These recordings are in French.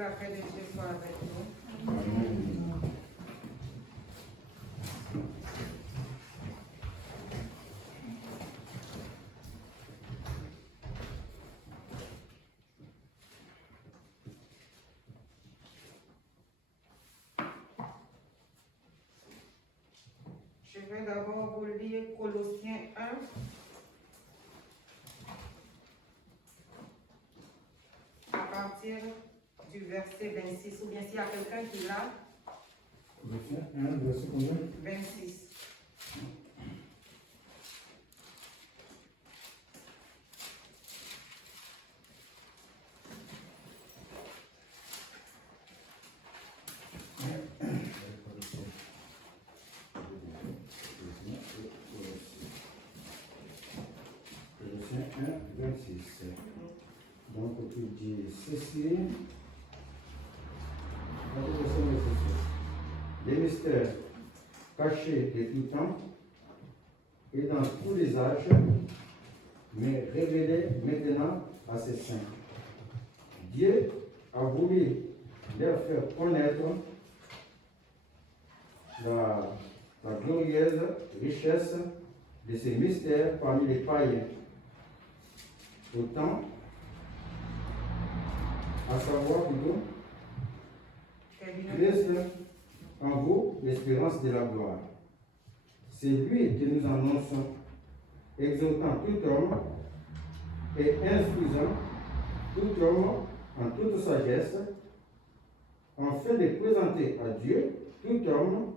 la paix de Dieu soit avec nous. Amen. Je vais d'abord vous lire Colossiens 1. À partir du verset 26. Ou bien s'il y a quelqu'un qui l'a. Colossiens 1, verset combien? 26. Colossiens 1, 26. Donc, il dit ceci. Les mystères cachés de tout temps et dans tous les âges, mais révélés maintenant à ses saints. Dieu a voulu leur faire connaître la glorieuse richesse de ces mystères parmi les païens. Autant, à savoir plutôt, Christ en vous l'espérance de la gloire. C'est lui que nous annonçons, exhortant tout homme et instruisant tout homme en toute sagesse, afin de présenter à Dieu tout homme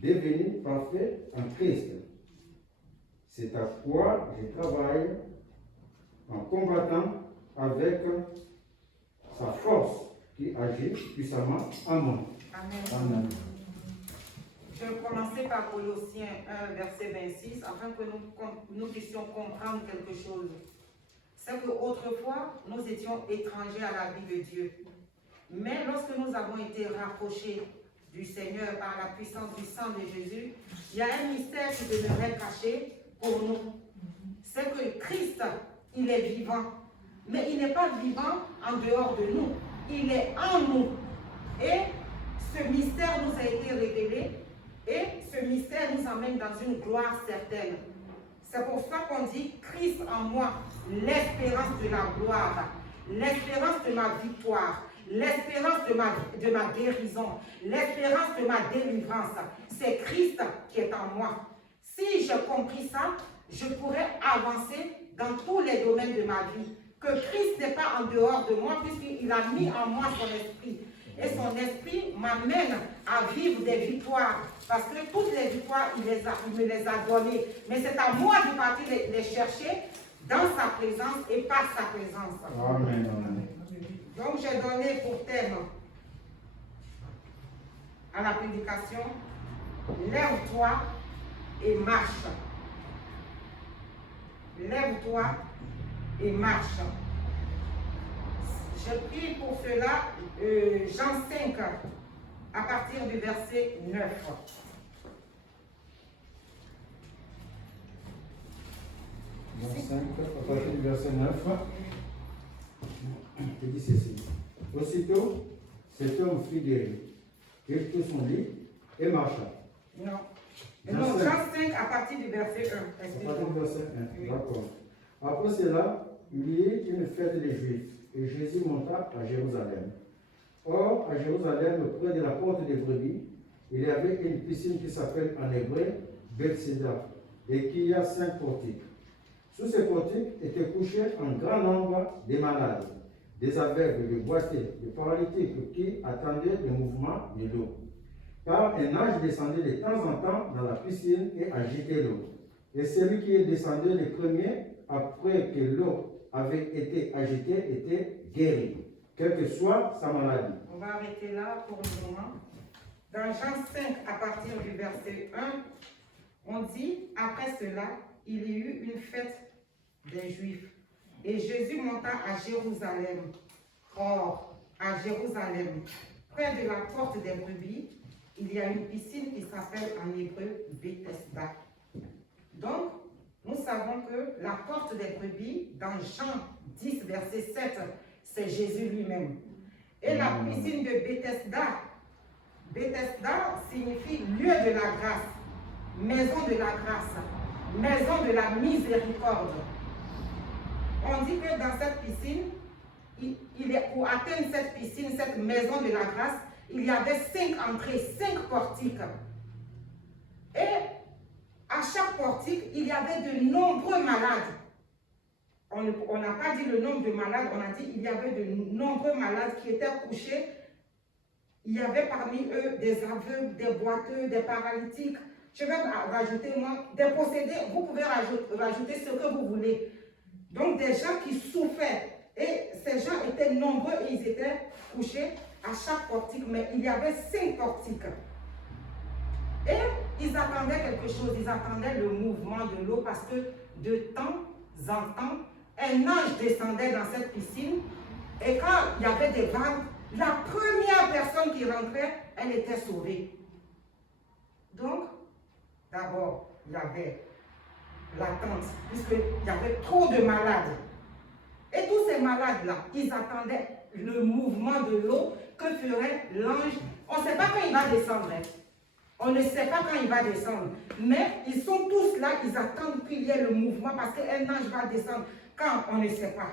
devenu parfait en Christ. C'est à quoi je travaille en combattant avec sa force qui agit puissamment en moi. Amen. Amen. Je vais commencer par Colossiens 1, verset 26, afin que nous puissions comprendre quelque chose. C'est qu'autrefois, nous étions étrangers à la vie de Dieu. Mais lorsque nous avons été rapprochés du Seigneur par la puissance du sang de Jésus, il y a un mystère qui demeurait caché pour nous. C'est que Christ, il est vivant. Mais il n'est pas vivant en dehors de nous. Il est en nous. Et ce mystère nous a été révélé. Et ce mystère nous amène dans une gloire certaine. C'est pour ça qu'on dit Christ en moi, l'espérance de la gloire, l'espérance de ma victoire, l'espérance de ma guérison, l'espérance de ma délivrance. C'est Christ qui est en moi. Si j'ai compris ça, je pourrais avancer dans tous les domaines de ma vie. Que Christ n'est pas en dehors de moi puisqu'il a mis en moi son esprit. Et son esprit m'amène à vivre des victoires. Parce que toutes les victoires, il me les a données. Mais c'est à moi de partir les chercher dans sa présence et par sa présence. Amen. Amen. Donc j'ai donné pour thème à la prédication, lève-toi et marche. Lève-toi et marche. Je prie pour cela Jean 5 à partir du verset 9. Jean 5, à partir du verset 9, il dit ceci. Aussitôt, cet homme fut guéri, il prit son lit et marcha. Non. Non, Jean 5 à partir du verset 1. À partir du verset 1, d'accord. Après cela, il y eut une fête des Juifs, et Jésus monta à Jérusalem. Or, à Jérusalem, près de la porte des brebis, il y avait une piscine qui s'appelle en hébreu Bethséda, et qui a 5 portiques. Sous ces portiques étaient couchés un grand nombre de malades, des aveugles, des boiteux, des paralytiques qui attendaient le mouvement de l'eau. Car un ange descendait de temps en temps dans la piscine et agitait l'eau. Et celui qui descendait le premier, après que l'eau avait été agitée, était guéri, quelle que soit sa maladie. On va arrêter là pour le moment. Dans Jean 5, à partir du verset 1, on dit, après cela, il y eut une fête des Juifs. Et Jésus monta à Jérusalem. Or, à Jérusalem, près de la porte des brebis, il y a une piscine qui s'appelle en hébreu Bethesda. Donc, nous savons que la porte des brebis, dans Jean 10, verset 7, c'est Jésus lui-même. Et la piscine de Bethesda, Bethesda signifie lieu de la grâce, maison de la grâce, maison de la miséricorde. On dit que dans cette piscine, pour atteindre cette piscine, cette maison de la grâce, il y avait 5 entrées, 5 portiques. Et à chaque portique, il y avait de nombreux malades. On n'a pas dit le nombre de malades, on a dit qu'il y avait de nombreux malades qui étaient couchés. Il y avait parmi eux des aveugles, des boiteux, des paralytiques. Je vais rajouter, moi, des possédés. Vous pouvez rajouter ce que vous voulez. Donc, des gens qui souffraient. Et ces gens étaient nombreux et ils étaient couchés à chaque portique. Mais il y avait 5 portiques. Et ils attendaient quelque chose. Ils attendaient le mouvement de l'eau parce que de temps en temps, un ange descendait dans cette piscine. Et quand il y avait des vagues, la première personne qui rentrait, elle était sauvée. Donc, d'abord, il y avait l'attente, puisqu'il y avait trop de malades. Et tous ces malades-là, ils attendaient le mouvement de l'eau que ferait l'ange. On ne sait pas quand il va descendre. On ne sait pas quand il va descendre. Mais ils sont tous là, ils attendent qu'il y ait le mouvement parce qu'un ange va descendre. Quand on ne sait pas.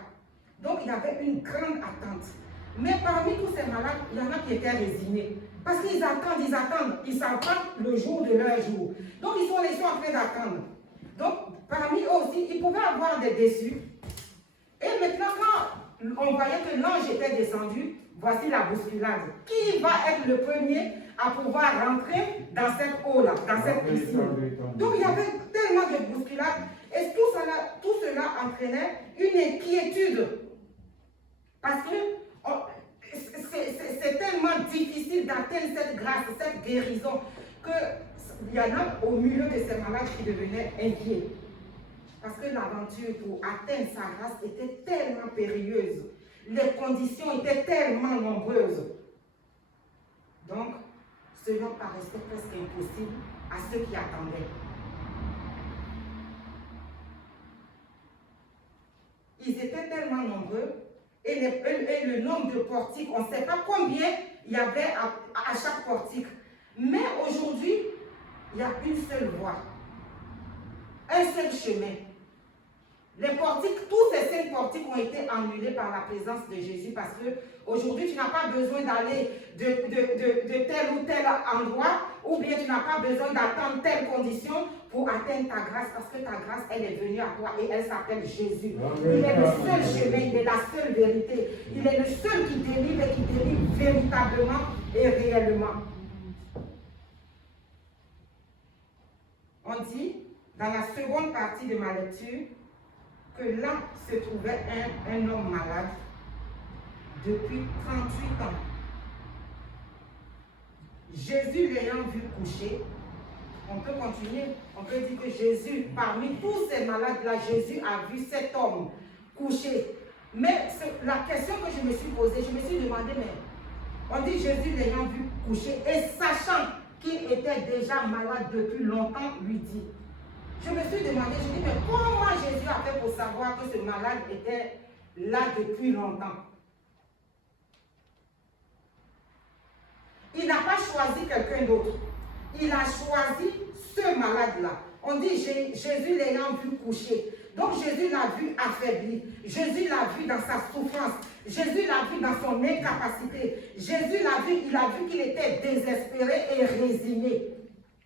Donc, il y avait une grande attente. Mais parmi tous ces malades, il y en a qui étaient résignés. Parce qu'ils attendent, ils attendent. Ils ne savent pas le jour de leur jour. Donc, ils sont en train d'attendre. Donc, parmi eux aussi, ils pouvaient avoir des déçus. Et maintenant, quand on voyait que l'ange était descendu, voici la bousculade. Qui va être le premier à pouvoir rentrer dans cette eau-là, dans cette piscine? Donc, il y avait tellement de bousculades. Et tout cela entraînait une inquiétude. Parce que c'est tellement difficile d'atteindre cette grâce, cette guérison, qu'il y en a au milieu de ces malades qui devenaient inquiets. Parce que l'aventure pour atteindre sa grâce était tellement périlleuse. Les conditions étaient tellement nombreuses. Donc, cela paraissait presque impossible à ceux qui attendaient. Ils étaient tellement nombreux et le nombre de portiques, on ne sait pas combien il y avait à chaque portique. Mais aujourd'hui, il y a une seule voie, un seul chemin. Les portiques, tous ces 5 portiques ont été annulés par la présence de Jésus parce que aujourd'hui, tu n'as pas besoin d'aller de tel ou tel endroit ou bien tu n'as pas besoin d'attendre telle condition pour atteindre ta grâce parce que ta grâce, elle est venue à toi et elle s'appelle Jésus. Il est le seul chemin, il est la seule vérité. Il est le seul qui délivre et qui délivre véritablement et réellement. On dit, dans la seconde partie de ma lecture, que là se trouvait un homme malade depuis 38 ans. Jésus l'ayant vu coucher, on peut continuer, on peut dire que Jésus, parmi tous ces malades-là, Jésus a vu cet homme couché. Mais la question que je me suis posée, je me suis demandé, mais on dit Jésus l'ayant vu coucher et sachant qu'il était déjà malade depuis longtemps, lui dit. Je me suis demandé, je me dis, mais comment Jésus a fait pour savoir que ce malade était là depuis longtemps? Il n'a pas choisi quelqu'un d'autre. Il a choisi ce malade-là. On dit Jésus l'ayant vu coucher. Donc Jésus l'a vu affaibli. Jésus l'a vu dans sa souffrance. Jésus l'a vu dans son incapacité. Jésus l'a vu, il a vu qu'il était désespéré et résigné.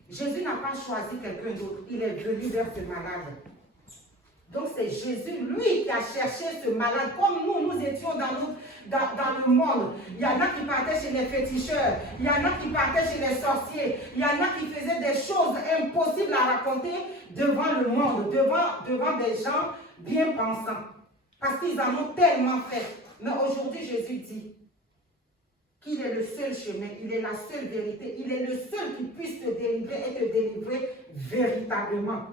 Jésus n'a pas choisi quelqu'un d'autre. Il est venu vers ce malade. Donc c'est Jésus, lui, qui a cherché ce malade. Comme nous étions dans le monde. Il y en a qui partaient chez les féticheurs. Il y en a qui partaient chez les sorciers. Il y en a qui faisaient des choses impossibles à raconter devant le monde, devant des gens bien pensants. Parce qu'ils en ont tellement fait. Mais aujourd'hui, Jésus dit qu'il est le seul chemin, il est la seule vérité, il est le seul qui puisse te délivrer et te délivrer véritablement.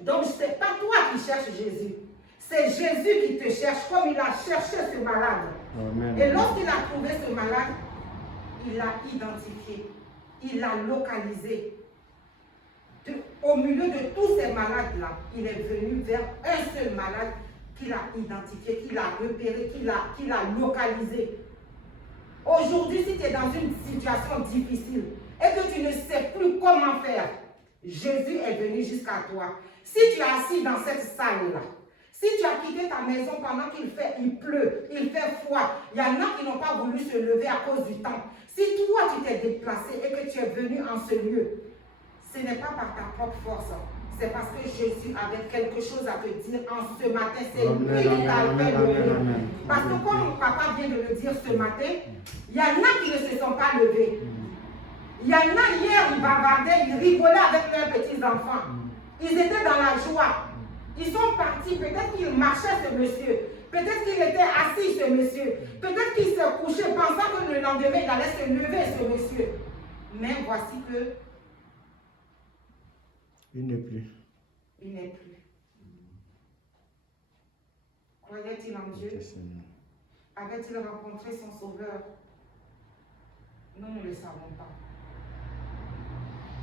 Donc, ce n'est pas toi qui cherches Jésus, c'est Jésus qui te cherche comme il a cherché ce malade. Amen. Et lorsqu'il a trouvé ce malade, il l'a identifié, il l'a localisé. Au milieu de tous ces malades-là, il est venu vers un seul malade qu'il a identifié, qu'il a repéré, qu'il a localisé. Aujourd'hui, si tu es dans une situation difficile et que tu ne sais plus comment faire, Jésus est venu jusqu'à toi. Si tu es assis dans cette salle-là, si tu as quitté ta maison pendant il pleut, il fait froid, il y en a qui n'ont pas voulu se lever à cause du temps. Si toi tu t'es déplacé et que tu es venu en ce lieu, ce n'est pas par ta propre force, c'est parce que Jésus avait quelque chose à te dire en ce matin. C'est lui qui t'a fait lever. Parce que comme papa vient de le dire ce matin, il y en a qui ne se sont pas levés. Il y en a hier, ils bavardaient, ils rigolaient avec leurs petits-enfants. Ils étaient dans la joie. Ils sont partis, peut-être qu'il marchait ce monsieur, peut-être qu'il était assis ce monsieur, peut-être qu'il se couchait pensant que le lendemain il allait se lever ce monsieur. Mais voici que il n'est plus. Il n'est plus. Croyait-il en Dieu? Avait-il rencontré son sauveur? Nous ne le savons pas.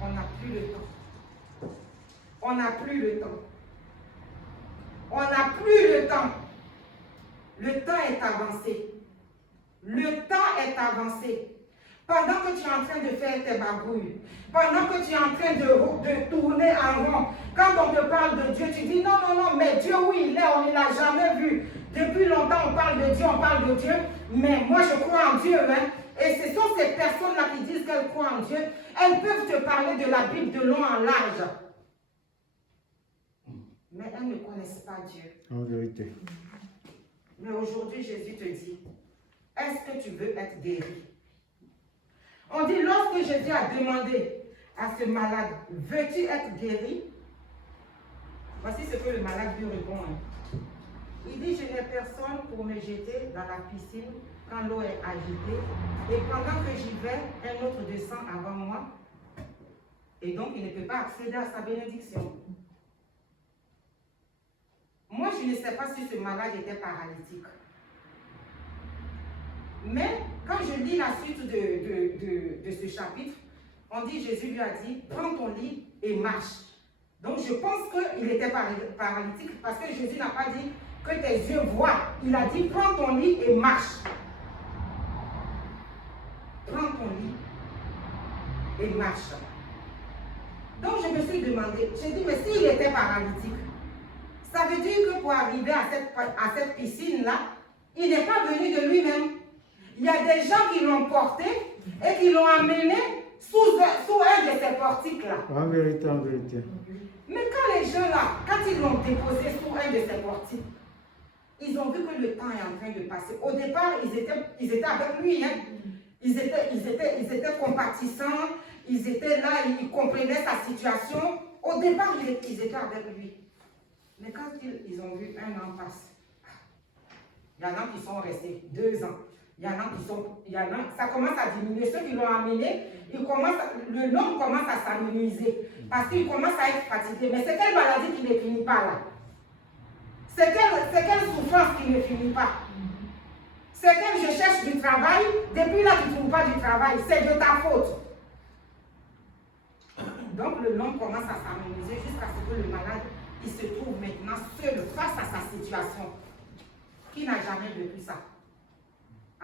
On n'a plus le temps. On n'a plus le temps. On n'a plus le temps. Le temps est avancé. Le temps est avancé. Pendant que tu es en train de faire tes babouilles, pendant que tu es en train de tourner en rond, quand on te parle de Dieu, tu dis non, non, non, mais Dieu, oui, il est, on ne l'a jamais vu. Depuis longtemps, on parle de Dieu, mais moi je crois en Dieu. Hein. Et ce sont ces personnes-là qui disent qu'elles croient en Dieu. Elles peuvent te parler de la Bible de long en large. Mais elles ne connaissent pas Dieu. En vérité. Mais aujourd'hui, Jésus te dit, est-ce que tu veux être guéri? On dit, lorsque Jésus a demandé à ce malade, veux-tu être guéri? Voici ce que le malade lui répond. Il dit, je n'ai personne pour me jeter dans la piscine quand l'eau est agitée. Et pendant que j'y vais, un autre descend avant moi. Et donc, il ne peut pas accéder à sa bénédiction. Moi, je ne sais pas si ce malade était paralytique. Mais quand je lis la suite de ce chapitre, on dit, Jésus lui a dit, prends ton lit et marche. Donc je pense qu'il était paralytique parce que Jésus n'a pas dit que tes yeux voient. Il a dit, prends ton lit et marche. Prends ton lit et marche. Donc je me suis demandé, j'ai dit, mais s'il était paralytique, ça veut dire que pour arriver à cette piscine-là, il n'est pas venu de lui-même. Il y a des gens qui l'ont porté et qui l'ont amené sous un de ces portiques-là. En vérité, en vérité. Mais quand les gens là, quand ils l'ont déposé sous un de ces portiques, ils ont vu que le temps est en train de passer. Au départ, ils étaient avec lui. Hein. Ils étaient compatissants, ils étaient là, ils comprenaient sa situation. Au départ, ils étaient avec lui. Mais quand ils ont vu un an passer, il y en a qui sont restés 2 ans. Ça commence à diminuer. Ceux qui l'ont amené, le nombre commence à s'amenuiser. Parce qu'il commence à être fatigué. Mais c'est quelle maladie qui ne finit pas là? C'est quelle souffrance qui ne finit pas? C'est qu'elle je cherche du travail, depuis là tu ne trouves pas du travail. C'est de ta faute. Donc le nombre commence à s'amenuiser jusqu'à ce que le malade il se trouve maintenant seul face à sa situation. Qui n'a jamais vécu ça?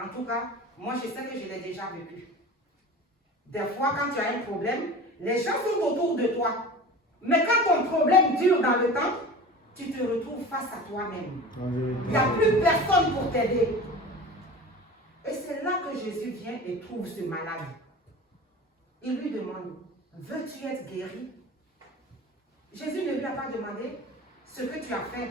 En tout cas, moi je sais que je l'ai déjà vécu. Des fois, quand tu as un problème, les gens sont autour de toi. Mais quand ton problème dure dans le temps, tu te retrouves face à toi-même. Il n'y a plus personne pour t'aider. Et c'est là que Jésus vient et trouve ce malade. Il lui demande, veux-tu être guéri? Jésus ne lui a pas demandé ce que tu as fait.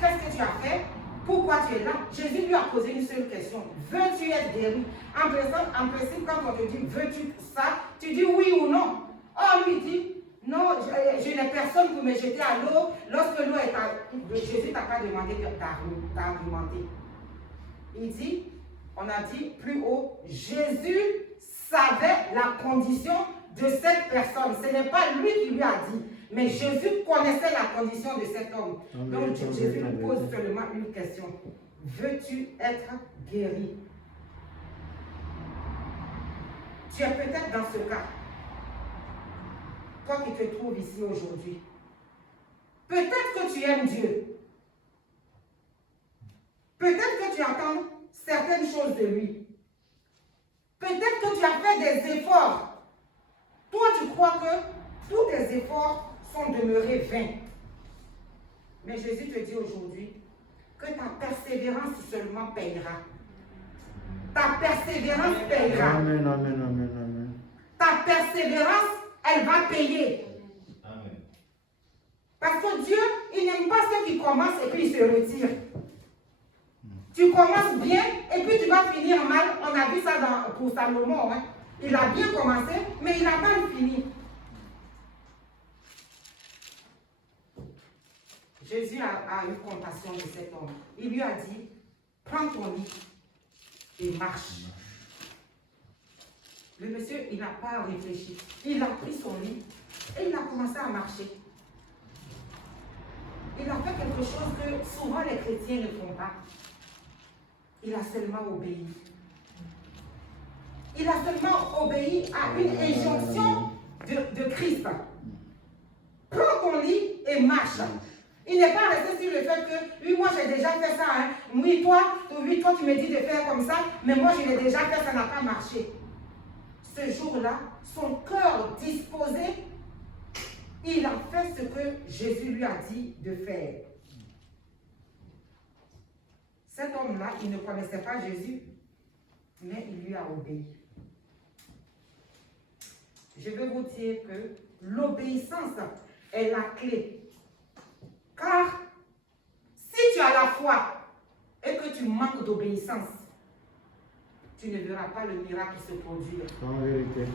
Qu'est-ce que tu as fait? Pourquoi tu es là? Jésus lui a posé une seule question. Veux-tu être guéri? En principe, quand on te dit, veux-tu ça? Tu dis oui ou non. Or, lui dit, non, je n'ai personne pour me jeter à l'eau. Lorsque l'eau est à... Jésus t'a pas demandé d'argumenter. Il dit, on a dit plus haut, Jésus savait la condition de cette personne. Ce n'est pas lui qui lui a dit. Mais Jésus connaissait la condition de cet homme. Donc Jésus lui pose seulement une question. Veux-tu être guéri? Tu es peut-être dans ce cas. Toi qui te trouves ici aujourd'hui. Peut-être que tu aimes Dieu. Peut-être que tu attends certaines choses de lui. Peut-être que tu as fait des efforts. Toi, tu crois que tous tes efforts sont demeurés vains. Mais Jésus te dit aujourd'hui que ta persévérance seulement payera. Ta persévérance payera. Amen, amen, amen, amen. Ta persévérance, elle va payer. Amen. Parce que Dieu, il n'aime pas ceux qui commencent et puis ils se retirent. Tu commences bien et puis tu vas finir mal. On a vu ça pour Salomon. Hein. Il a bien commencé, mais il n'a pas fini. Jésus a eu compassion de cet homme. Il lui a dit, prends ton lit et marche. Le monsieur, il n'a pas réfléchi. Il a pris son lit et il a commencé à marcher. Il a fait quelque chose que souvent les chrétiens ne font pas. Il a seulement obéi. Il a seulement obéi à une injonction de Christ. Prends ton lit et marche. Il n'est pas resté sur le fait que, oui, moi j'ai déjà fait ça. Hein. Oui, toi, tu me dis de faire comme ça, mais moi je l'ai déjà fait, ça n'a pas marché. Ce jour-là, son cœur disposé, il a fait ce que Jésus lui a dit de faire. Cet homme-là, il ne connaissait pas Jésus, mais il lui a obéi. Je veux vous dire que l'obéissance est la clé. Car si tu as la foi et que tu manques d'obéissance, tu ne verras pas le miracle se produire. En vérité.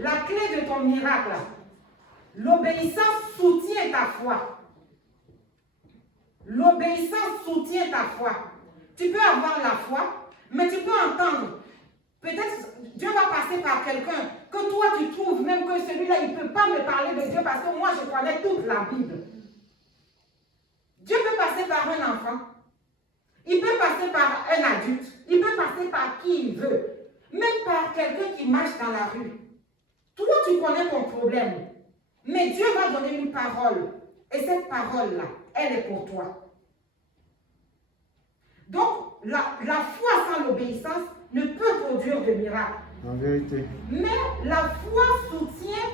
La clé de ton miracle, l'obéissance soutient ta foi. L'obéissance soutient ta foi. Tu peux avoir la foi, mais tu peux entendre. Peut-être Dieu va passer par quelqu'un que toi tu trouves même que celui-là, il ne peut pas me parler de Dieu parce que moi je connais toute la Bible. Dieu peut passer par un enfant. Il peut passer par un adulte. Il peut passer par qui il veut. Même par quelqu'un qui marche dans la rue. Toi, tu connais ton problème. Mais Dieu va donner une parole. Et cette parole-là, elle est pour toi. Donc, la foi sans l'obéissance ne peut produire de miracle. En vérité. Mais la foi soutient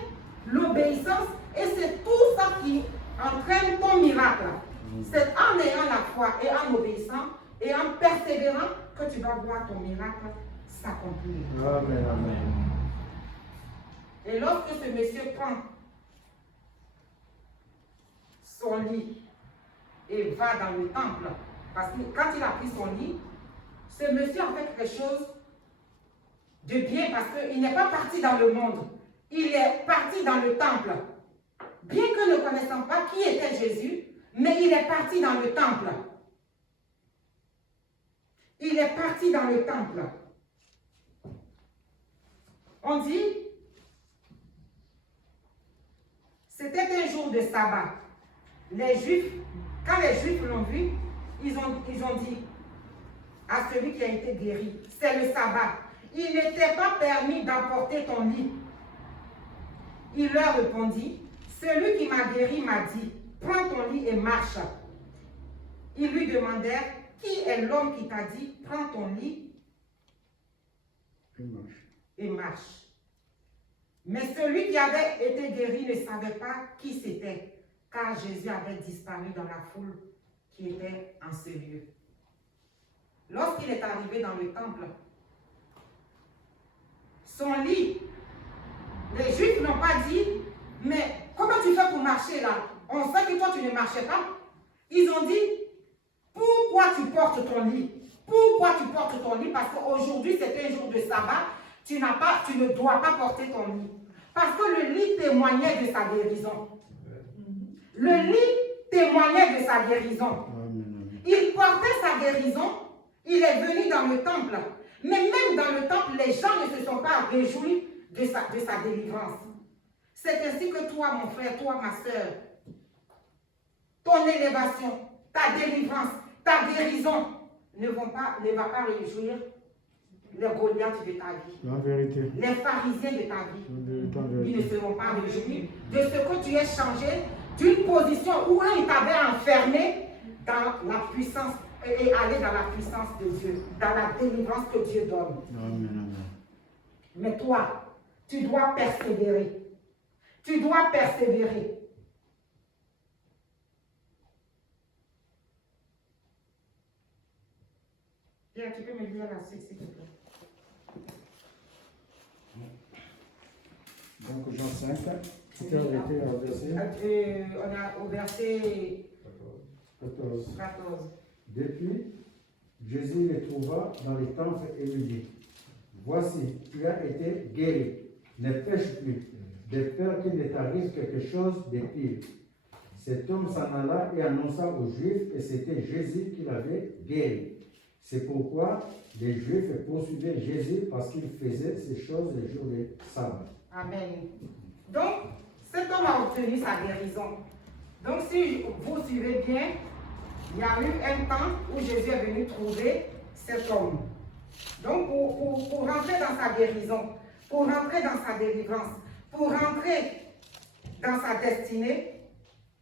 l'obéissance et c'est tout ça qui entraîne ton miracle. C'est en ayant la foi et en obéissant et en persévérant que tu vas voir ton miracle s'accomplir. Amen, amen. Et lorsque ce monsieur prend son lit et va dans le temple, parce que quand il a pris son lit, ce monsieur a fait quelque chose de bien parce qu'il n'est pas parti dans le monde. Il est parti dans le temple. Bien que ne connaissant pas qui était Jésus, mais il est parti dans le temple. Il est parti dans le temple. On dit, c'était un jour de sabbat. Les Juifs, quand les Juifs l'ont vu, ils ont dit à celui qui a été guéri, c'est le sabbat. Il n'était pas permis d'emporter ton lit. Il leur répondit, celui qui m'a guéri m'a dit, prends ton lit et marche. Ils lui demandèrent, qui est l'homme qui t'a dit, prends ton lit et marche. Mais celui qui avait été guéri ne savait pas qui c'était, car Jésus avait disparu dans la foule qui était en ce lieu. Lorsqu'il est arrivé dans le temple, son lit, les Juifs n'ont pas dit, mais comment tu fais pour marcher là? On sait que toi tu ne marchais pas. Ils ont dit, pourquoi tu portes ton lit? Pourquoi tu portes ton lit? Parce qu'aujourd'hui c'est un jour de sabbat, tu ne dois pas porter ton lit. Parce que le lit témoignait de sa guérison. Le lit témoignait de sa guérison. Il portait sa guérison, il est venu dans le temple. Mais même dans le temple, les gens ne se sont pas réjouis de sa délivrance. C'est ainsi que toi, mon frère, toi, ma soeur, ton élévation, ta délivrance, ta guérison ne va pas réjouir les Goliaths de ta vie. En vérité. Les pharisiens de ta vie. En vérité. Ils ne seront pas réjouis de ce que tu es changé d'une position où ils t'avaient enfermé dans la puissance et aller dans la puissance de Dieu, dans la délivrance que Dieu donne. Amen. Mais toi, tu dois persévérer. Tu dois persévérer. Pierre, tu peux me lire la suite, s'il te plaît. Donc, Jean 5, c'était arrêté au verset On est au verset 14. 14. Depuis, Jésus les trouva dans les temples et lui dit, voici, tu as été guéri, ne pêche plus, de peur qu'il ne t'arrive quelque chose de pire. Cet homme s'en alla et annonça aux Juifs que c'était Jésus qui l'avait guéri. C'est pourquoi les Juifs poursuivaient Jésus parce qu'il faisait ces choses le jour du sabbat. Amen. Donc, cet homme a obtenu sa guérison. Donc, si vous suivez bien, il y a eu un temps où Jésus est venu trouver cet homme. Donc, pour rentrer dans sa guérison, pour rentrer dans sa délivrance, pour rentrer dans sa destinée,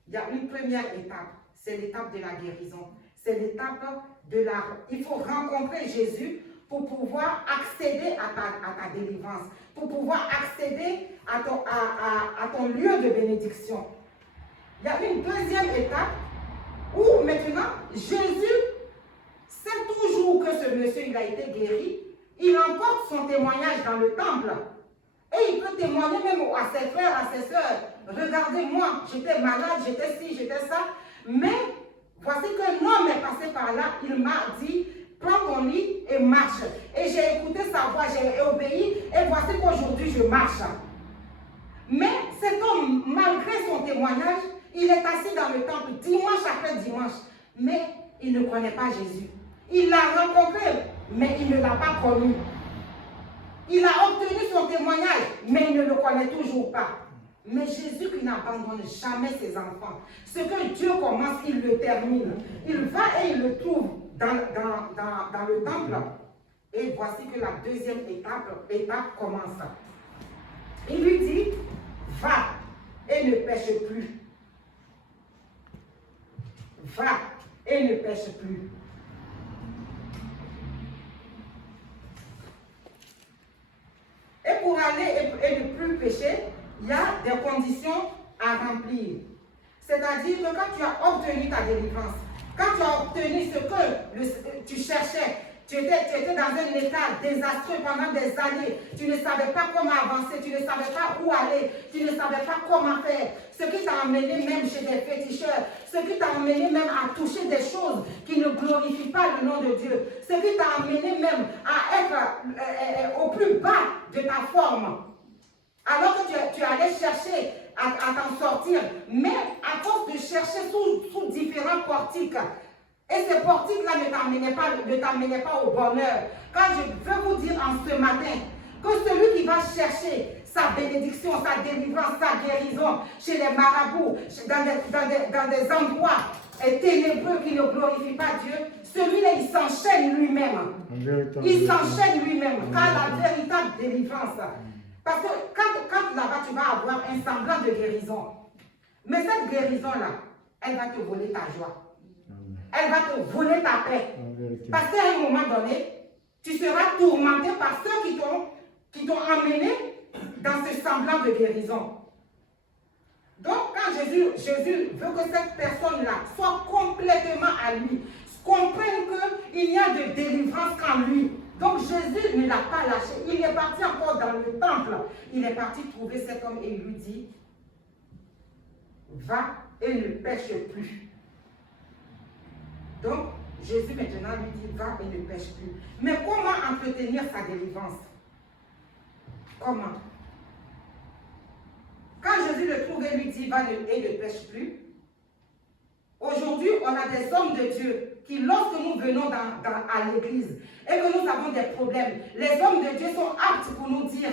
il y a une première étape. C'est l'étape de la guérison. C'est l'étape de la... Il faut rencontrer Jésus pour pouvoir accéder à ta délivrance, pour pouvoir accéder à ton lieu de bénédiction. Il y a une deuxième étape où maintenant Jésus sait toujours que ce monsieur il a été guéri. Il emporte son témoignage dans le temple et il peut témoigner même à ses frères, à ses sœurs. Regardez-moi, j'étais malade, j'étais ci, j'étais ça. Mais voici qu'un homme est passé par là, il m'a dit, prends ton lit et marche. Et j'ai écouté sa voix, j'ai obéi et voici qu'aujourd'hui je marche. Mais cet homme, malgré son témoignage, il est assis dans le temple dimanche après dimanche. Mais il ne connaît pas Jésus. Il l'a rencontré, mais il ne l'a pas connu. Il a obtenu son témoignage, mais il ne le connaît toujours pas. Mais Jésus qui n'abandonne jamais ses enfants. Ce que Dieu commence, il le termine. Il va et il le trouve dans le temple. Et voici que la deuxième étape commence. Il lui dit, va et ne pêche plus. Va et ne pêche plus. Et pour aller et ne plus pécher, il y a des conditions à remplir. C'est-à-dire que quand tu as obtenu ta délivrance, quand tu as obtenu ce que tu cherchais, tu étais dans un état désastreux pendant des années, tu ne savais pas comment avancer, tu ne savais pas où aller, tu ne savais pas comment faire, ce qui t'a emmené même chez des féticheurs, ce qui t'a emmené même à toucher des choses qui ne glorifient pas le nom de Dieu, ce qui t'a emmené même à être au plus bas de ta forme. Alors que tu allais chercher à t'en sortir, mais à force de chercher sous différents portiques, et ces portiques-là ne t'amenaient pas au bonheur. Quand je veux vous dire en ce matin que celui qui va chercher sa bénédiction, sa délivrance, sa guérison chez les marabouts, dans des endroits ténébreux qui ne glorifient pas Dieu, celui-là, il s'enchaîne lui-même. Il s'enchaîne lui-même, car la véritable délivrance. Parce que quand là-bas, tu vas avoir un semblant de guérison. Mais cette guérison-là, elle va te voler ta joie. Elle va te voler ta paix. Parce qu'à un moment donné, tu seras tourmenté par ceux qui t'ont emmené dans ce semblant de guérison. Donc, quand Jésus veut que cette personne-là soit complètement à lui, comprenne qu'il n'y a de délivrance qu'en lui. Donc, Jésus ne l'a pas lâché. Il est parti encore dans le temple. Il est parti trouver cet homme et il lui dit, va et ne pêche plus. Donc, Jésus maintenant lui dit, va et ne pêche plus. Mais comment entretenir sa délivrance? Comment? Quand Jésus le trouve et lui dit, va et ne pêche plus, aujourd'hui, on a des hommes de Dieu qui, lorsque nous venons à l'église et que nous avons des problèmes, les hommes de Dieu sont aptes pour nous dire,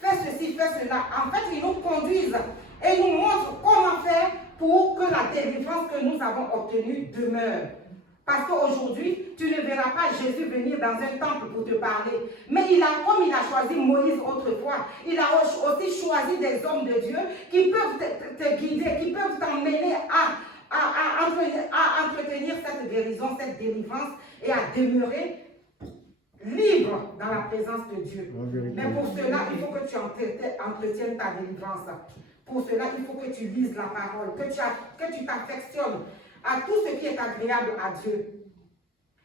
fais ceci, fais cela. En fait, ils nous conduisent et nous montrent comment faire pour que la délivrance que nous avons obtenue demeure. Parce qu'aujourd'hui, tu ne verras pas Jésus venir dans un temple pour te parler. Mais comme il a choisi Moïse autrefois, il a aussi choisi des hommes de Dieu qui peuvent te guider, qui peuvent t'emmener à entretenir cette guérison, cette délivrance et à demeurer libre dans la présence de Dieu. Mais pour cela, il faut que tu entretiennes ta délivrance. Pour cela, il faut que tu lises la parole, que tu t'affectionnes à tout ce qui est agréable à Dieu.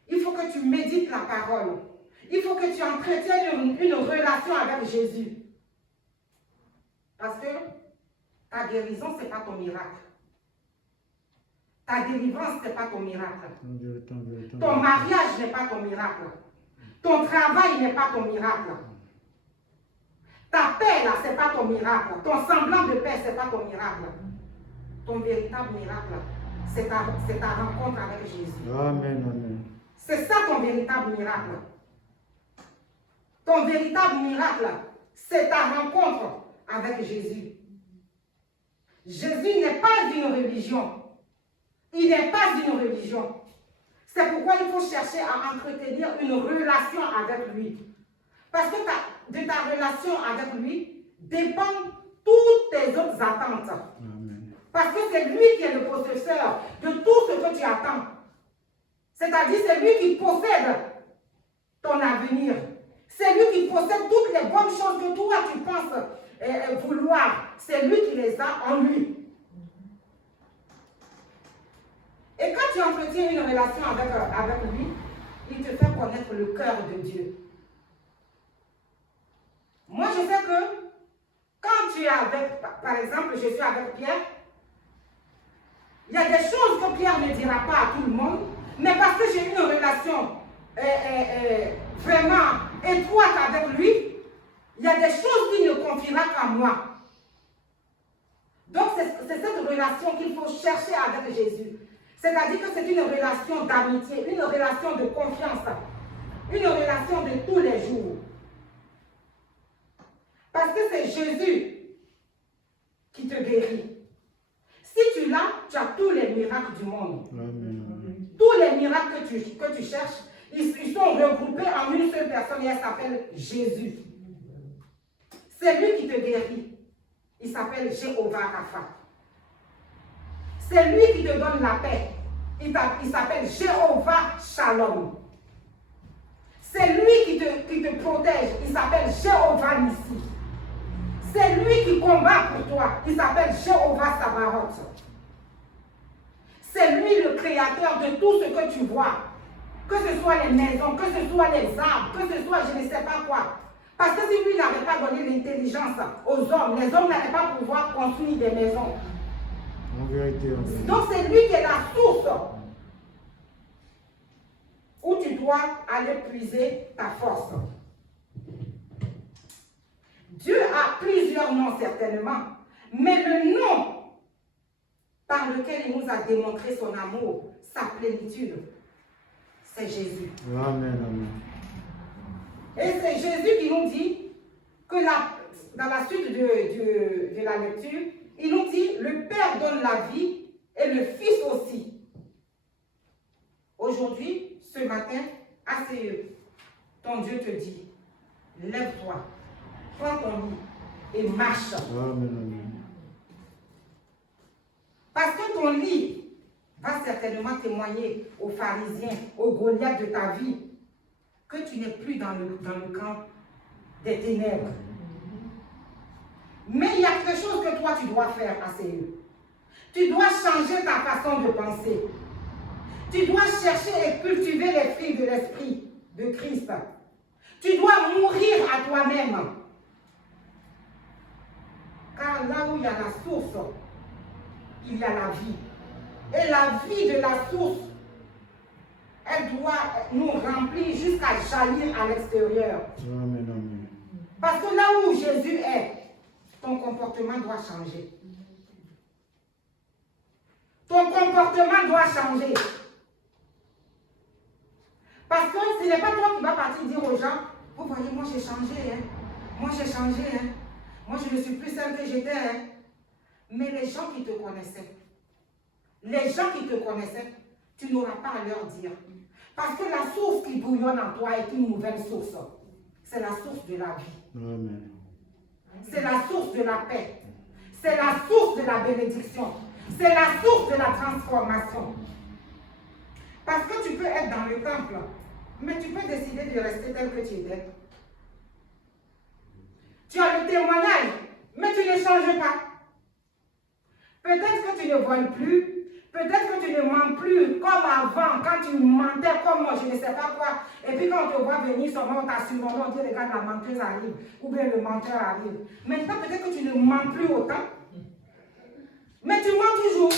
Il faut que tu médites la parole. Il faut que tu entretiennes une relation avec Jésus. Parce que ta guérison, ce n'est pas ton miracle. Ta délivrance, ce n'est pas ton miracle. Ton mariage n'est pas ton miracle. Ton travail n'est pas ton miracle. Ta paix, là, ce n'est pas ton miracle. Ton semblant de paix, ce n'est pas ton miracle. Ton véritable miracle, c'est ta rencontre avec Jésus. Amen, amen. C'est ça ton véritable miracle. Ton véritable miracle, c'est ta rencontre avec Jésus. Jésus n'est pas une religion. Il n'est pas une religion. C'est pourquoi il faut chercher à entretenir une relation avec lui. Parce que de ta relation avec lui dépendent toutes tes autres attentes. Amen. Parce que c'est lui qui est le possesseur de tout ce que tu attends. C'est-à-dire, c'est lui qui possède ton avenir. C'est lui qui possède toutes les bonnes choses que toi tu penses vouloir. C'est lui qui les a en lui. Et quand tu entretiens une relation avec lui, il te fait connaître le cœur de Dieu. Moi, je sais que quand tu es avec, par exemple, je suis avec Pierre, il y a des choses que Pierre ne dira pas à tout le monde, mais parce que j'ai une relation vraiment étroite avec lui, il y a des choses qu'il ne confiera qu'à moi. Donc, c'est cette relation qu'il faut chercher avec Jésus. C'est-à-dire que c'est une relation d'amitié, une relation de confiance, une relation de tous les jours. Parce que c'est Jésus qui te guérit. Si tu l'as, tu as tous les miracles du monde. Amen. Tous les miracles que tu cherches, ils sont regroupés en une seule personne et elle s'appelle Jésus. C'est lui qui te guérit. Il s'appelle Jéhovah Rapha. C'est lui qui te donne la paix. Il s'appelle Jéhovah Shalom. C'est lui qui te protège. Il s'appelle Jéhovah Nissi. C'est lui qui combat pour toi. Il s'appelle Jéhovah Sabaoth. C'est lui le créateur de tout ce que tu vois. Que ce soit les maisons, que ce soit les arbres, que ce soit je ne sais pas quoi. Parce que si lui n'avait pas donné l'intelligence aux hommes, les hommes n'allaient pas pouvoir construire des maisons. En vérité, en vérité. Donc c'est lui qui est la source où tu dois aller puiser ta force. Dieu a plusieurs noms certainement, mais le nom par lequel il nous a démontré son amour, sa plénitude, c'est Jésus. Amen, amen. Et c'est Jésus qui nous dit que dans la suite de la lecture, il nous dit, le Père donne la vie et le Fils aussi. Aujourd'hui, ce matin, assez, ton Dieu te dit, lève-toi, prends ton lit et marche. Amen, amen. Parce que ton lit va certainement témoigner aux pharisiens, aux Goliaths de ta vie, que tu n'es plus dans le camp des ténèbres. Mais il y a quelque chose que toi tu dois faire à ces lieux. Tu dois changer ta façon de penser. Tu dois chercher et cultiver les fruits de l'esprit de Christ. Tu dois mourir à toi-même. Car là où il y a la source, il y a la vie. Et la vie de la source, elle doit nous remplir jusqu'à jaillir à l'extérieur. Amen, amen. Parce que là où Jésus est, ton comportement doit changer. Ton comportement doit changer. Parce que ce n'est pas toi qui vas partir dire aux gens, vous voyez, moi j'ai changé, hein. Moi j'ai changé, hein. Moi je ne suis plus celle que j'étais, hein. Mais les gens qui te connaissaient, tu n'auras pas à leur dire. Parce que la source qui bouillonne en toi est une nouvelle source. C'est la source de la vie. Amen. C'est la source de la paix. C'est la source de la bénédiction. C'est la source de la transformation. Parce que tu peux être dans le temple, mais tu peux décider de rester tel que tu étais. Tu as le témoignage, mais tu ne changes pas. Peut-être que tu ne voles plus, peut-être que tu ne mens plus comme avant, quand tu mentais comme moi, je ne sais pas quoi. Et puis quand on te voit venir, seulement on t'a surnommé, on dit regarde, la menteuse arrive, ou bien le menteur arrive. Maintenant, peut-être que tu ne mens plus autant, mais tu mens toujours.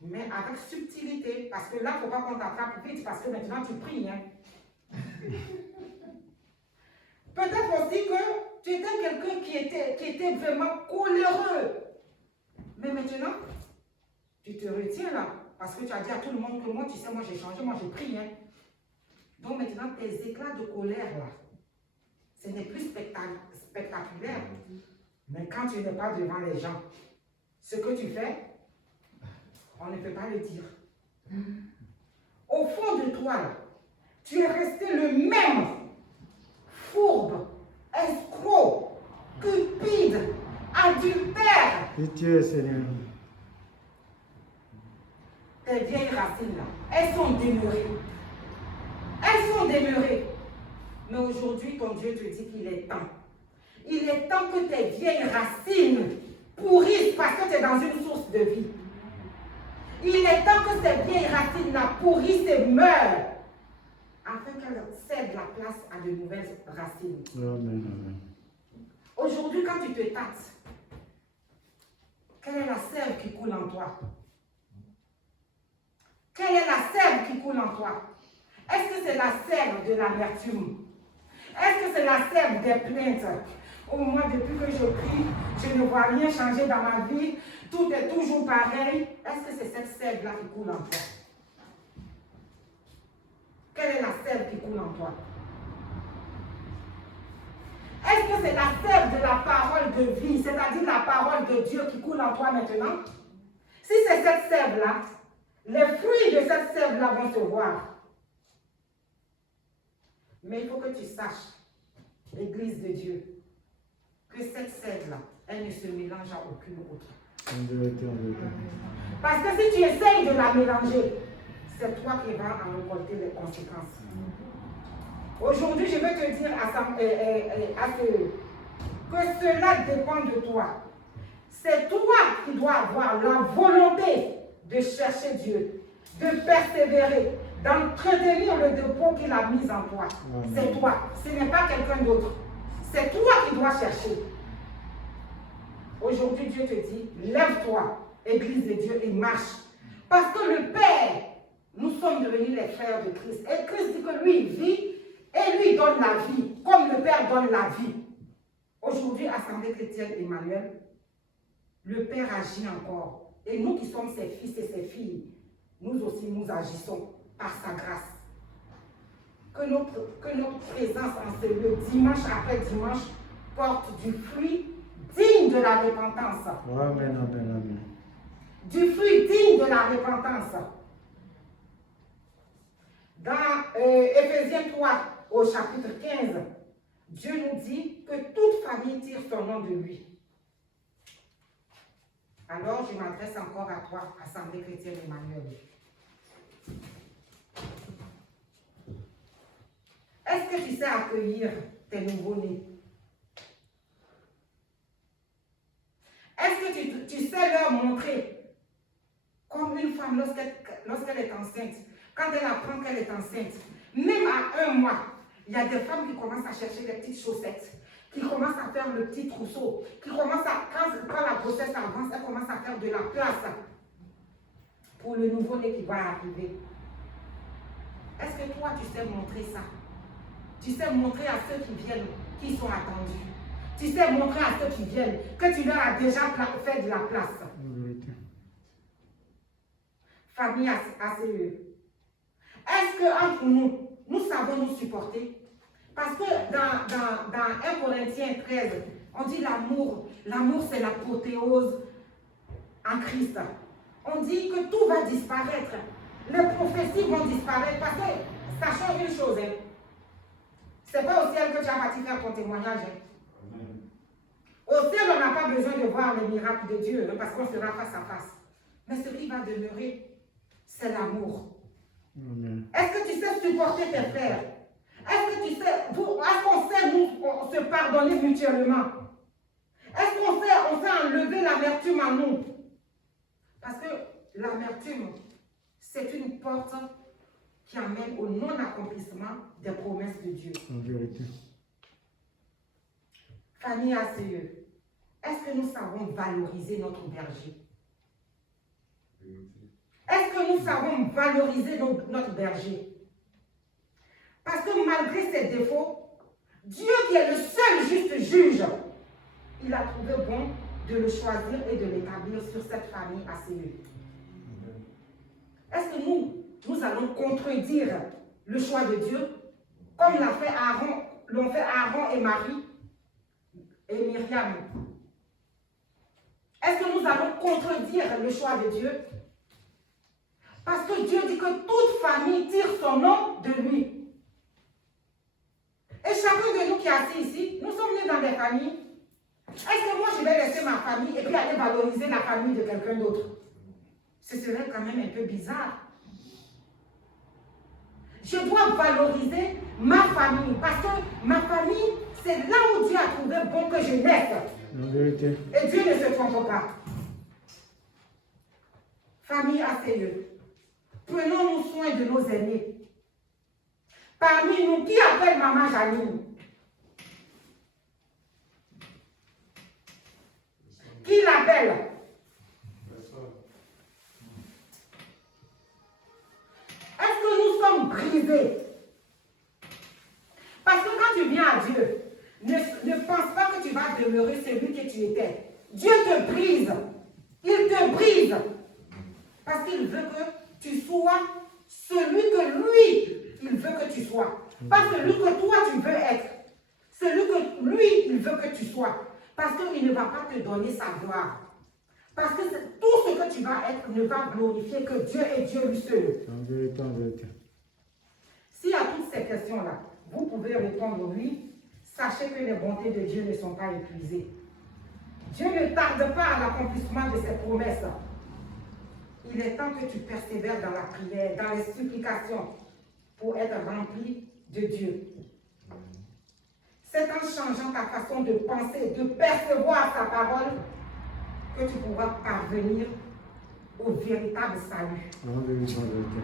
Mais avec subtilité, parce que là, il ne faut pas qu'on t'attrape vite, parce que maintenant tu pries. Hein. Peut-être aussi que tu étais quelqu'un qui était vraiment coléreux. Mais maintenant, tu te retiens là, parce que tu as dit à tout le monde que moi, tu sais, moi j'ai changé, moi j'ai pris. Hein. Donc maintenant, tes éclats de colère là, ce n'est plus spectaculaire. Mais quand tu n'es pas devant les gens, ce que tu fais, on ne peut pas le dire. Au fond de toi, là, tu es resté le même, fourbe, escroc, cupide, adultère. Pitié, Seigneur. Tes vieilles racines là, elles sont demeurées. Elles sont demeurées. Mais aujourd'hui, ton Dieu te dit qu'il est temps. Il est temps que tes vieilles racines pourrissent parce que tu es dans une source de vie. Il est temps que ces vieilles racines-là pourrissent et meurent afin qu'elles cèdent la place à de nouvelles racines. Amen, amen. Aujourd'hui, quand tu te tâtes, quelle est la sève qui coule en toi? Quelle est la sève qui coule en toi? Est-ce que c'est la sève de l'amertume? Est-ce que c'est la sève des plaintes? Au moins, depuis que je prie, je ne vois rien changer dans ma vie. Tout est toujours pareil. Est-ce que c'est cette sève-là qui coule en toi? Quelle est la sève qui coule en toi? Est-ce que c'est la sève de la parole de vie, c'est-à-dire la parole de Dieu qui coule en toi maintenant? Si c'est cette sève-là, les fruits de cette sève-là vont se voir. Mais il faut que tu saches, Église de Dieu, que cette sève-là, elle ne se mélange à aucune autre. Parce que si tu essayes de la mélanger, c'est toi qui vas en récolter les conséquences. Aujourd'hui, je vais te dire que cela dépend de toi. C'est toi qui dois avoir la volonté de chercher Dieu, de persévérer, d'entretenir le dépôt qu'il a mis en toi. C'est toi, ce n'est pas quelqu'un d'autre. C'est toi qui dois chercher. Aujourd'hui, Dieu te dit, lève-toi, Église de Dieu, et marche. Parce que le Père, nous sommes devenus les frères de Christ. Et Christ dit que lui, il vit et lui donne la vie, comme le Père donne la vie. Aujourd'hui, Assemblée chrétienne Emmanuel, le Père agit encore. Et nous qui sommes ses fils et ses filles, nous aussi nous agissons par sa grâce. Que notre présence en ce lieu, dimanche après dimanche, porte du fruit digne de la repentance. Amen, amen, amen. Du fruit digne de la repentance. Dans Éphésiens 3, au chapitre 15, Dieu nous dit que toute famille tire son nom de lui. Alors, je m'adresse encore à toi, Assemblée chrétienne Emmanuel. Est-ce que tu sais accueillir tes nouveaux-nés? Est-ce que tu sais leur montrer, comme une femme lorsqu'elle est enceinte, quand elle apprend qu'elle est enceinte, même à 1 mois, il y a des femmes qui commencent à chercher des petites chaussettes, qui commencent à faire le petit trousseau, qui commencent à, quand la grossesse avance, elle commence à faire de la place pour le nouveau-né qui va arriver. Est-ce que toi, tu sais montrer ça? Tu sais montrer à ceux qui viennent, qui sont attendus. Tu sais montrer à ceux qui viennent que tu leur as déjà fait de la place. Famille ACE. Est-ce qu'entre nous, nous savons nous supporter? Parce que dans 1 Corinthiens 13, on dit l'amour. L'amour, c'est l'apothéose en Christ. On dit que tout va disparaître. Les prophéties vont disparaître. Parce que, sachant une chose, hein, c'est pas au ciel que tu as bâti faire ton témoignage. Hein. Au ciel, on n'a pas besoin de voir les miracles de Dieu, hein, parce qu'on sera face à face. va demeurer, c'est l'amour. Amen. Est-ce que tu sais supporter tes frères? Est-ce que tu sais, est-ce qu'on sait nous se pardonner mutuellement? Est-ce qu'on sait enlever l'amertume en nous? Parce que l'amertume, c'est une porte qui amène au non-accomplissement des promesses de Dieu. En vérité. Famille ACE, est-ce que nous savons valoriser notre berger? Est-ce que nous savons valoriser notre berger? Parce que malgré ses défauts, Dieu qui est le seul juste juge, il a trouvé bon de le choisir et de l'établir sur cette famille ACE. Est-ce que nous allons contredire le choix de Dieu comme l'ont fait Aaron et Marie et Myriam? Est-ce que nous allons contredire le choix de Dieu? Parce que Dieu dit que toute famille tire son nom de lui. Et chacun de nous qui est assis ici, nous sommes nés dans des familles. Est-ce que moi je vais laisser ma famille et puis aller valoriser la famille de quelqu'un d'autre? Ce serait quand même un peu bizarre. Je dois valoriser ma famille parce que ma famille, c'est là où Dieu a trouvé bon que je naisse. En vérité. Et Dieu ne se trompe pas. Famille ACE, prenons-nous soin de nos aînés. Parmi nous, qui appelle Maman Janine? Qui l'appelle? Est-ce que nous sommes brisés? Parce que quand tu viens à Dieu, ne pense pas que tu vas demeurer celui que tu étais. Dieu te brise. Il te brise. Parce qu'il veut que tu sois celui que lui, il veut que tu sois. Pas celui que toi, tu veux être. Celui que lui, il veut que tu sois. Parce qu'il ne va pas te donner sa gloire. Parce que tout ce que tu vas être ne va glorifier que Dieu et Dieu lui seul. En vérité, en vérité. Si à toutes ces questions-là, vous pouvez répondre oui, sachez que les bontés de Dieu ne sont pas épuisées. Dieu ne tarde pas à l'accomplissement de ses promesses. Il est temps que tu persévères dans la prière, dans les supplications, pour être rempli de Dieu. C'est en changeant ta façon de penser, de percevoir sa parole, que tu pourras parvenir au véritable salut. En vérité, en vérité.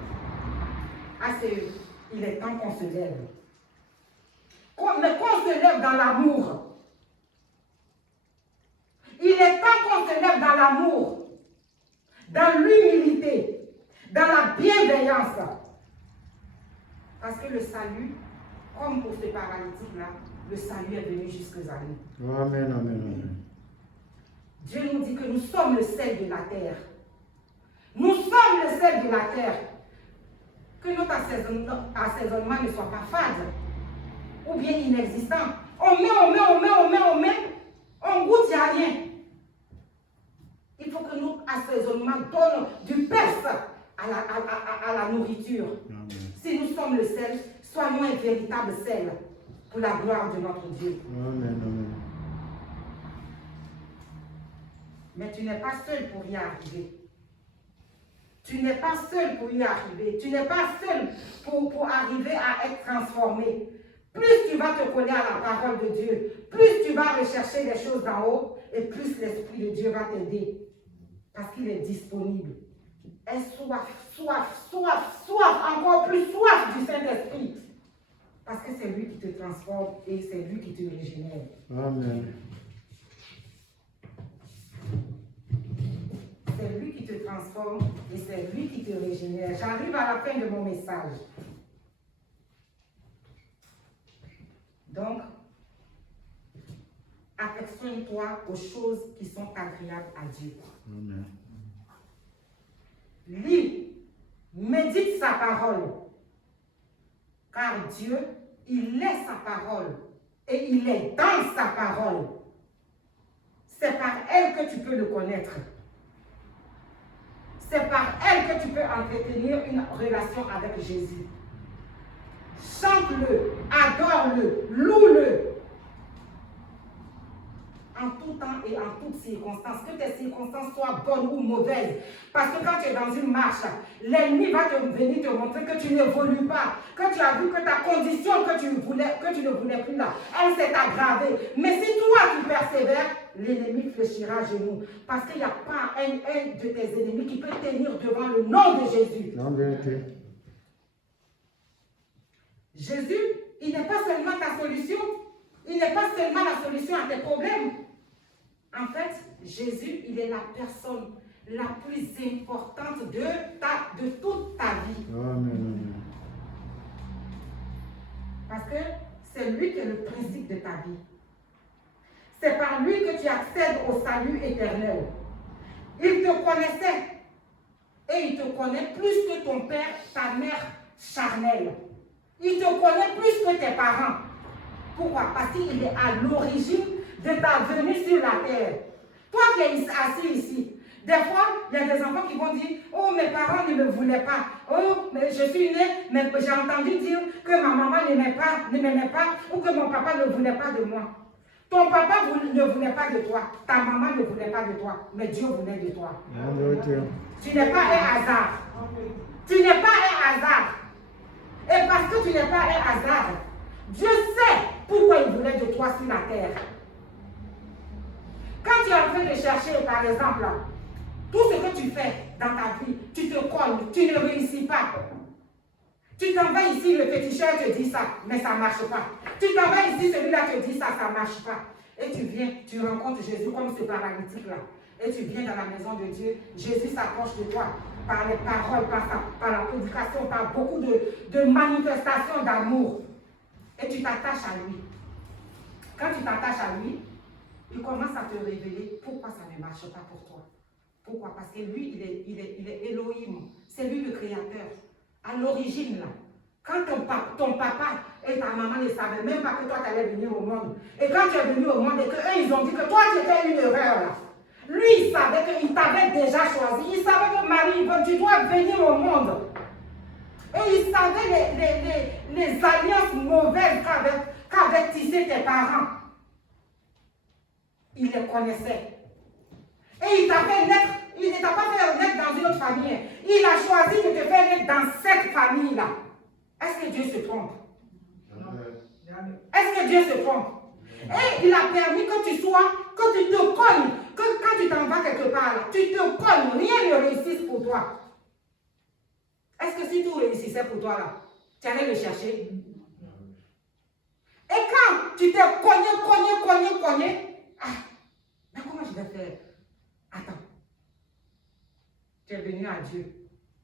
ACE, il est temps qu'on se lève. Mais qu'on se lève dans l'amour. Il est temps qu'on se lève dans l'amour, dans l'humilité, dans la bienveillance. Parce que le salut, comme pour ce paralytique-là, le salut est venu jusque à nous. Amen, amen, amen. Dieu nous dit que nous sommes le sel de la terre. Nous sommes le sel de la terre. Que notre assaisonnement ne soit pas fade ou bien inexistant. On met, on goûte, il n'y a rien. Il faut que notre assaisonnement donne du perce à la nourriture. Amen. Si nous sommes le sel, soyons un véritable sel pour la gloire de notre Dieu. Amen, amen. Mais tu n'es pas seul pour y arriver. Tu n'es pas seul pour y arriver. Tu n'es pas seul pour arriver à être transformé. Plus tu vas te coller à la parole de Dieu, plus tu vas rechercher les choses d'en haut, et plus l'Esprit de Dieu va t'aider. Parce qu'il est disponible. Aie soif, encore plus soif du Saint-Esprit. Parce que c'est lui qui te transforme et c'est lui qui te régénère. Amen. C'est lui qui te transforme et c'est lui qui te régénère. J'arrive à la fin de mon message. Donc, affectionne-toi aux choses qui sont agréables à Dieu. Amen. Lis, médite sa parole. Car Dieu, il est sa parole et il est dans sa parole. C'est par elle que tu peux le connaître. C'est par elle que tu peux entretenir une relation avec Jésus. Chante-le, adore-le, loue-le. en tout temps et en toutes circonstances. Que tes circonstances soient bonnes ou mauvaises. Parce que quand tu es dans une marche, l'ennemi va venir te montrer que tu n'évolues pas. Que tu as vu que ta condition que tu ne voulais plus là, elle s'est aggravée. Mais si toi tu persévères, l'ennemi fléchira à genoux. Parce qu'il n'y a pas un de tes ennemis qui peut tenir devant le nom de Jésus. En vérité. Jésus, il n'est pas seulement ta solution. Il n'est pas seulement la solution à tes problèmes. En fait, Jésus, il est la personne la plus importante de toute ta vie. Amen. Parce que c'est lui qui est le principe de ta vie. C'est par lui que tu accèdes au salut éternel. Il te connaissait. Et il te connaît plus que ton père, ta mère charnelle. Il te connaît plus que tes parents. Pourquoi? Parce qu'il est à l'origine de ta venue sur la terre. Toi qui es assis ici, des fois, il y a des enfants qui vont dire « Oh, mes parents ne me voulaient pas. Oh, mais je suis née, mais j'ai entendu dire que ma maman ne m'aimait pas ou que mon papa ne voulait pas de moi. » Ton papa ne voulait pas de toi. Ta maman ne voulait pas de toi. Mais Dieu voulait de toi. Tu n'es pas un hasard. Tu n'es pas un hasard. Et parce que tu n'es pas un hasard, Dieu sait pourquoi il voulait de toi sur la terre. Quand tu es en train de chercher, par exemple, tout ce que tu fais dans ta vie, tu te colles, tu ne réussis pas. Tu t'en vas ici, le féticheur te dit ça, mais ça ne marche pas. Tu t'en vas ici, celui-là te dit ça, ça ne marche pas. Et tu viens, tu rencontres Jésus comme ce paralytique-là. Et tu viens dans la maison de Dieu, Jésus s'approche de toi par les paroles, par la prédication, par beaucoup de manifestations d'amour. Et tu t'attaches à lui. Quand tu t'attaches à lui, il commence à te révéler pourquoi ça ne marche pas pour toi. Pourquoi? Parce que lui, il est Elohim. C'est lui le créateur. À l'origine, là. Quand ton papa et ta maman ne savaient même pas que toi, tu allais venir au monde. Et quand tu es venu au monde et qu'eux, ils ont dit que toi, tu étais une erreur, là. Lui, il savait qu'il t'avait déjà choisi. Il savait que Marie, tu dois venir au monde. Et il savait les alliances mauvaises qu'avaient tissées tes parents. Il les connaissait. Et il t'a fait naître, il ne t'a pas fait naître dans une autre famille. Il a choisi de te faire naître dans cette famille-là. Est-ce que Dieu se trompe? Est-ce que Dieu se trompe? Et il a permis que tu sois, que tu te cognes, que quand tu t'en vas quelque part, là, tu te cognes, rien ne réussisse pour toi. Est-ce que si tout réussissait pour toi, là, tu allais le chercher? Et quand tu t'es cogné, mais comment je vais faire? Attends. Tu es venu à Dieu.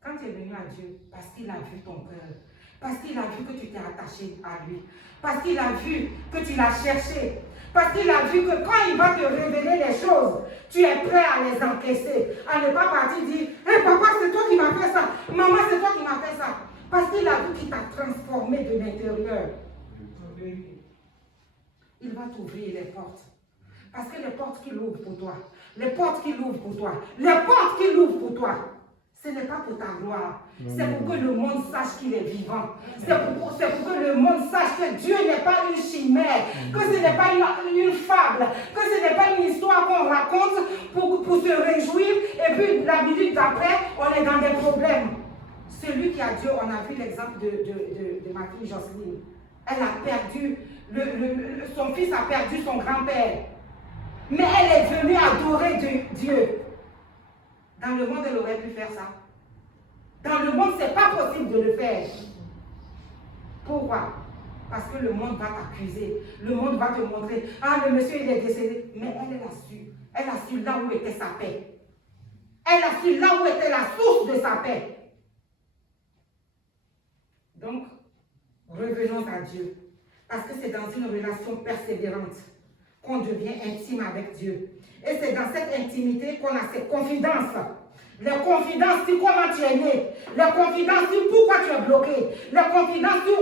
Quand tu es venu à Dieu, parce qu'il a vu ton cœur, parce qu'il a vu que tu t'es attaché à lui, parce qu'il a vu que tu l'as cherché, parce qu'il a vu que quand il va te révéler les choses, tu es prêt à les encaisser, à ne pas partir dire « Hey, papa, c'est toi qui m'as fait ça, maman, c'est toi qui m'as fait ça ». Parce qu'il a vu qu'il t'a transformé de l'intérieur. Il va t'ouvrir les portes. Parce que les portes qu'il ouvre pour toi, les portes qu'il ouvre pour toi, ce n'est pas pour ta gloire. C'est pour que le monde sache qu'il est vivant. C'est pour que le monde sache que Dieu n'est pas une chimère, que ce n'est pas une fable, que ce n'est pas une histoire qu'on raconte pour se réjouir et puis la minute d'après, on est dans des problèmes. Celui qui a Dieu, on a vu l'exemple de ma fille Jocelyne. Elle a perdu, son fils a perdu son grand-père. Mais elle est venue adorer Dieu. Dans le monde, elle aurait pu faire ça. Dans le monde, ce n'est pas possible de le faire. Pourquoi? Parce que le monde va t'accuser. Le monde va te montrer, ah, le monsieur, il est décédé. Mais elle a su. Elle a su là où était sa paix. Elle a su là où était la source de sa paix. Donc, revenons à Dieu. Parce que c'est dans une relation persévérante qu'on devient intime avec Dieu. Et c'est dans cette intimité qu'on a cette confidence. Les confidences sur comment tu es né. Les confidences sur pourquoi tu es bloqué. Les confidences sur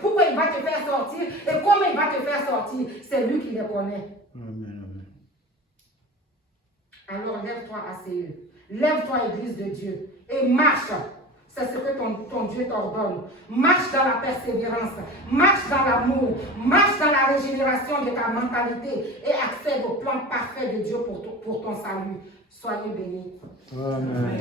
pourquoi il va te faire sortir et comment il va te faire sortir. C'est lui qui les connaît. Amen. Alors lève-toi à Séul. Lève-toi, Église de Dieu. Et marche. C'est ce que ton Dieu t'ordonne. Marche dans la persévérance, marche dans l'amour, marche dans la régénération de ta mentalité et accède au plan parfait de Dieu pour ton salut. Soyez bénis. Amen.